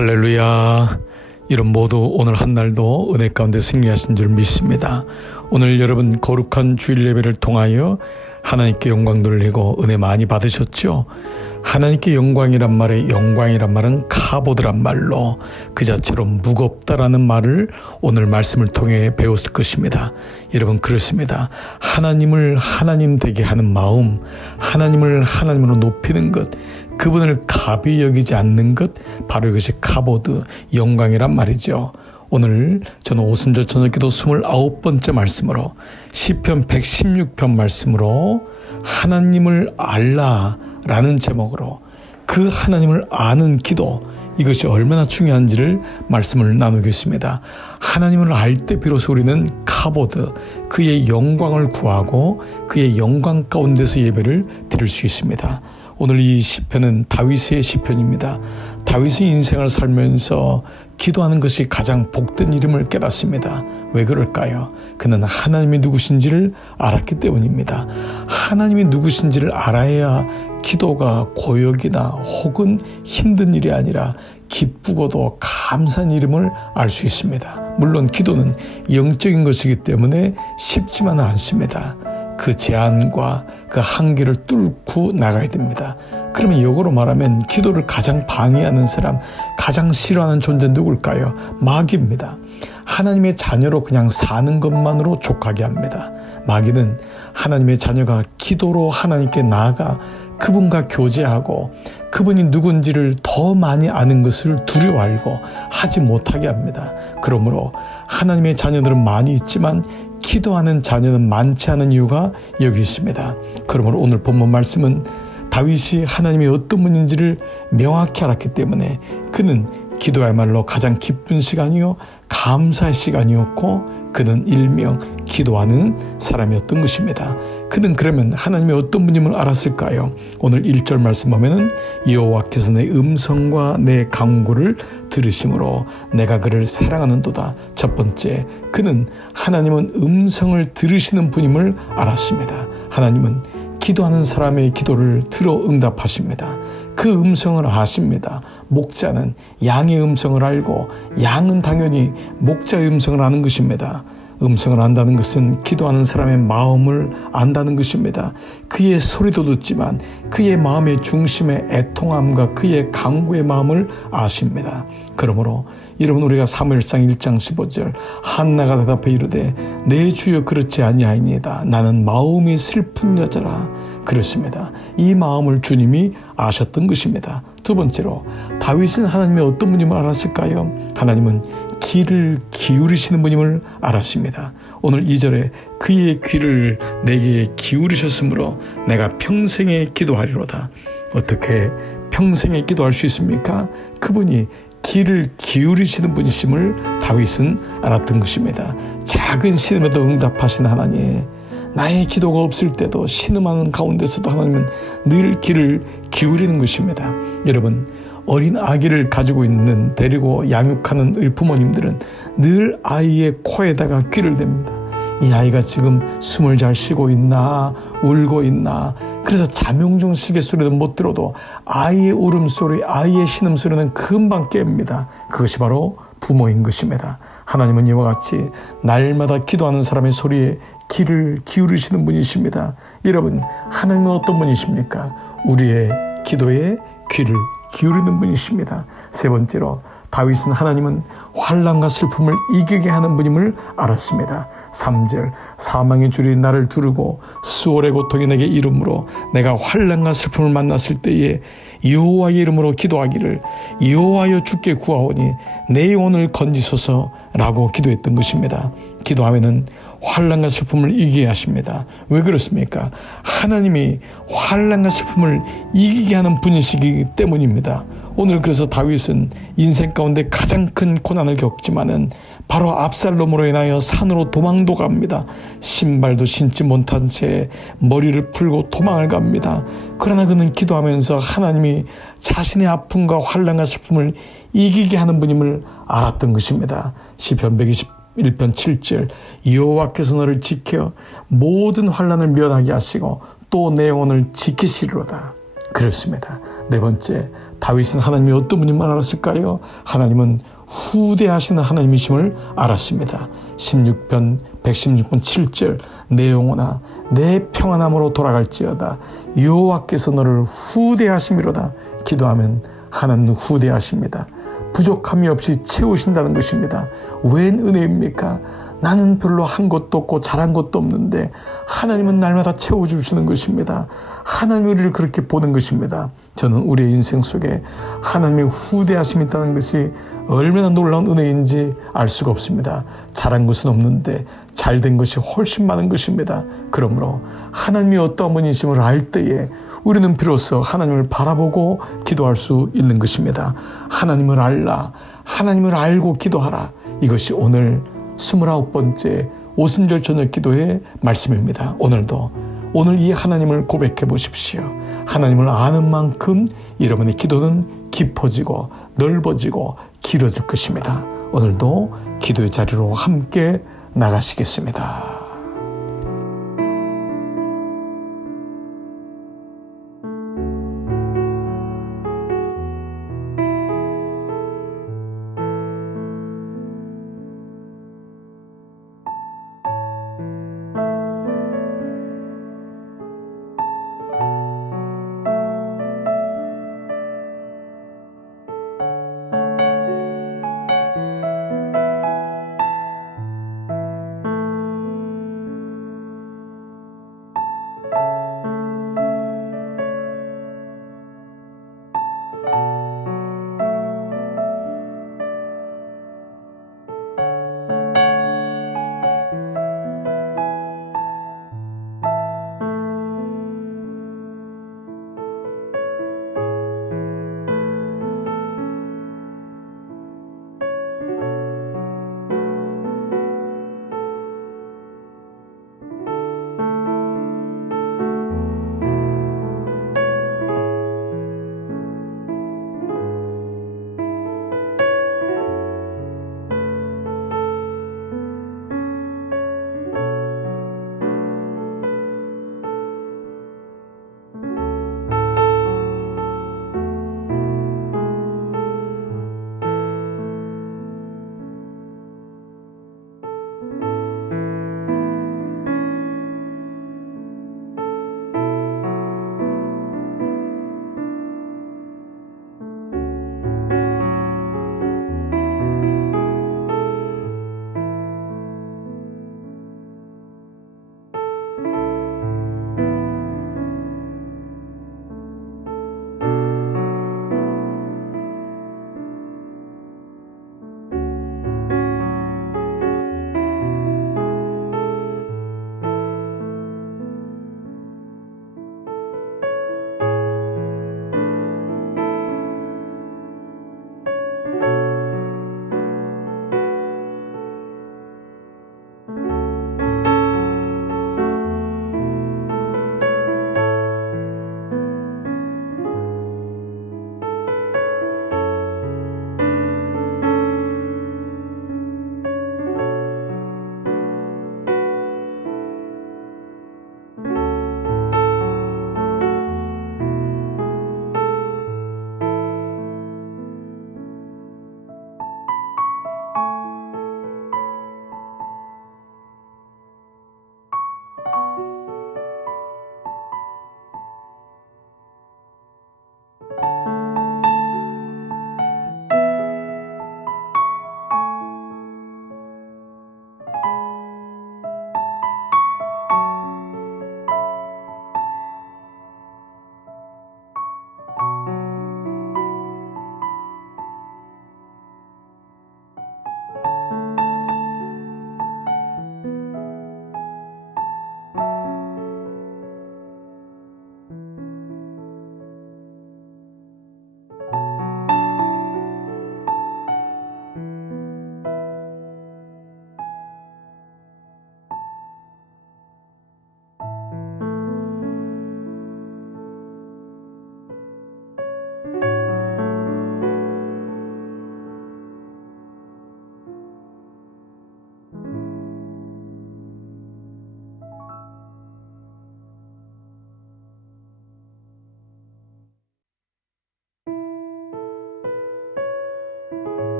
할렐루야. 여러분 모두 오늘 한 날도 은혜 가운데 승리하신 줄 믿습니다. 오늘 여러분 거룩한 주일 예배를 통하여 하나님께 영광 돌리고 은혜 많이 받으셨죠? 하나님께 영광이란 말은 카보드란 말로 그 자체로 무겁다라는 말을 오늘 말씀을 통해 배웠을 것입니다. 여러분 그렇습니다. 하나님을 하나님 되게 하는 마음, 하나님을 하나님으로 높이는 것, 그분을 가비 여기지 않는 것, 바로 이것이 카보드, 영광이란 말이죠. 오늘 저는 오순절 저녁기도 29번째 말씀으로 시편 116편 말씀으로 하나님을 알라라는 제목으로 그 하나님을 아는 기도, 이것이 얼마나 중요한지를 말씀을 나누겠습니다. 하나님을 알 때 비로소 우리는 카보드, 그의 영광을 구하고 그의 영광 가운데서 예배를 드릴 수 있습니다. 오늘 이 시편은 다윗의 시편입니다. 다윗의 인생을 살면서 기도하는 것이 가장 복된 일임을 깨닫습니다. 왜 그럴까요? 그는 하나님이 누구신지를 알았기 때문입니다. 하나님이 누구신지를 알아야 기도가 고역이나 혹은 힘든 일이 아니라 기쁘고도 감사한 이름을 알 수 있습니다. 물론 기도는 영적인 것이기 때문에 쉽지만은 않습니다. 그 제한과 그 한계를 뚫고 나가야 됩니다. 그러면 역으로 말하면 기도를 가장 방해하는 사람, 가장 싫어하는 존재 누굴까요? 마귀입니다. 하나님의 자녀로 그냥 사는 것만으로 족하게 합니다. 마귀는 하나님의 자녀가 기도로 하나님께 나아가 그분과 교제하고 그분이 누군지를 더 많이 아는 것을 두려워 알고 하지 못하게 합니다. 그러므로 하나님의 자녀들은 많이 있지만 기도하는 자녀는 많지 않은 이유가 여기 있습니다. 그러므로 오늘 본문 말씀은 다윗이 하나님이 어떤 분인지를 명확히 알았기 때문에 그는 기도야말로 가장 기쁜 시간이요 감사의 시간이었고 그는 일명 기도하는 사람이었던 것입니다. 그는 그러면 하나님이 어떤 분임을 알았을까요? 오늘 1절 말씀 보면은 여호와께서 내 음성과 내 간구를 들으심으로 내가 그를 사랑하는도다. 첫 번째, 그는 하나님은 음성을 들으시는 분임을 알았습니다. 하나님은 기도하는 사람의 기도를 들어 응답하십니다. 그 음성을 아십니다. 목자는 양의 음성을 알고 양은 당연히 목자의 음성을 아는 것입니다. 음성을 안다는 것은 기도하는 사람의 마음을 안다는 것입니다. 그의 소리도 듣지만 그의 마음의 중심의 애통함과 그의 간구의 마음을 아십니다. 그러므로 여러분 우리가 사무엘상 1장 15절 한나가 대답해 이르되 내 주여 그렇지 아니하이니이다. 나는 마음이 슬픈 여자라. 그렇습니다. 이 마음을 주님이 아셨던 것입니다. 두 번째로 다윗은 하나님의 어떤 분임을 알았을까요? 하나님은 귀를 기울이시는 분임을 알았습니다. 오늘 2절에 그의 귀를 내게 기울이셨으므로 내가 평생에 기도하리로다. 어떻게 평생에 기도할 수 있습니까? 그분이 귀를 기울이시는 분이심을 다윗은 알았던 것입니다. 작은 신음에도 응답하신 하나님, 나의 기도가 없을 때도 신음하는 가운데서도 하나님은 늘 귀를 기울이는 것입니다. 여러분 어린 아기를 가지고 있는 데리고 양육하는 부모님들은 늘 아이의 코에다가 귀를 댑니다. 이 아이가 지금 숨을 잘 쉬고 있나 울고 있나. 그래서 자명종 시계 소리도 못 들어도 아이의 울음소리, 아이의 신음소리는 금방 깹니다. 그것이 바로 부모인 것입니다. 하나님은 이와 같이 날마다 기도하는 사람의 소리에 귀를 기울이시는 분이십니다. 여러분 하나님은 어떤 분이십니까? 우리의 기도에 귀를 기울이는 분이십니다. 세 번째로 다윗은 하나님은 환난과 슬픔을 이기게 하는 분임을 알았습니다. 3절 사망의 줄이 나를 두르고 수월의 고통이 내게 이름으로 내가 환난과 슬픔을 만났을 때에 여호와의 이름으로 기도하기를 여호와여 주께 구하오니 내 영혼을 건지소서라고 기도했던 것입니다. 기도하면은 환난과 슬픔을 이기게 하십니다. 왜 그렇습니까? 하나님이 환난과 슬픔을 이기게 하는 분이시기 때문입니다. 오늘 그래서 다윗은 인생 가운데 가장 큰 고난을 겪지만은 바로 압살롬으로 인하여 산으로 도망도 갑니다. 신발도 신지 못한 채 머리를 풀고 도망을 갑니다. 그러나 그는 기도하면서 하나님이 자신의 아픔과 환난과 슬픔을 이기게 하는 분임을 알았던 것입니다. 시편 121편 7절 여호와께서 너를 지켜 모든 환난을 면하게 하시고 또 내 영혼을 지키시리로다. 그렇습니다. 네 번째, 다윗은 하나님이 어떤 분인 줄 알았을까요? 하나님은 후대하시는 하나님이심을 알았습니다. 16편 116편 7절 내 영혼아 내 평안함으로 돌아갈지어다 여호와께서 너를 후대하심이로다. 기도하면 하나님은 후대하십니다. 부족함이 없이 채우신다는 것입니다. 웬 은혜입니까? 나는 별로 한 것도 없고 잘한 것도 없는데 하나님은 날마다 채워주시는 것입니다. 하나님이 우리를 그렇게 보는 것입니다. 저는 우리의 인생 속에 하나님의 후대하심이 있다는 것이 얼마나 놀라운 은혜인지 알 수가 없습니다. 잘한 것은 없는데 잘된 것이 훨씬 많은 것입니다. 그러므로 하나님이 어떠한 분이심을 알 때에 우리는 비로소 하나님을 바라보고 기도할 수 있는 것입니다. 하나님을 알라, 하나님을 알고 기도하라. 이것이 오늘 29번째 오순절 저녁 기도의 말씀입니다. 오늘 이 하나님을 고백해 보십시오. 하나님을 아는 만큼 여러분의 기도는 깊어지고 넓어지고 길어질 것입니다. 오늘도 기도의 자리로 함께 나가시겠습니다.